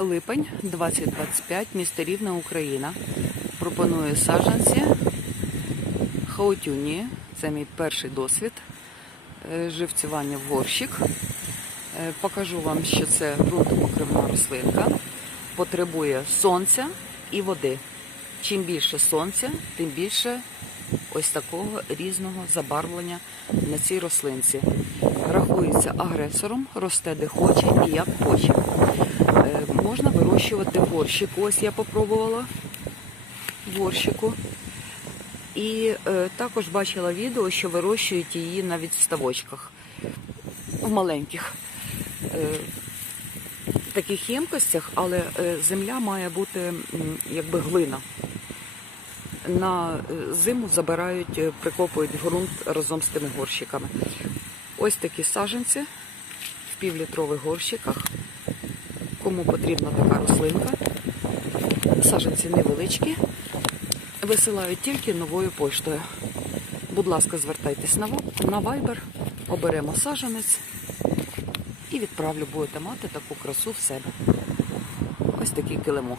Липень 2025, місто Рівне, Україна. Пропоную саджанці хаутюнії. Це мій перший досвід е, живцювання в горщик. Е, Покажу вам, що це ґрунтопокривна рослинка. Потребує сонця і води. Чим більше сонця, тим більше ось такого різного забарвлення на цій рослинці. Рахується агресором, росте де хоче і як хоче. Е, вирощувати горщику. Ось я попробувала горщику. І е, також бачила відео, що вирощують її навіть в ставочках, в маленьких е, таких ємкостях, але е, земля має бути м, якби глина. На е, зиму забирають, е, прикопують ґрунт разом з тими горщиками. Ось такі саженці в півлітрових горщиках. Кому потрібна така рослинка. Саженці невеличкі. Висилають тільки новою поштою. Будь ласка, звертайтесь на Viber, оберемо саженець і відправлю. Будете мати таку красу в себе. Ось такий килимок.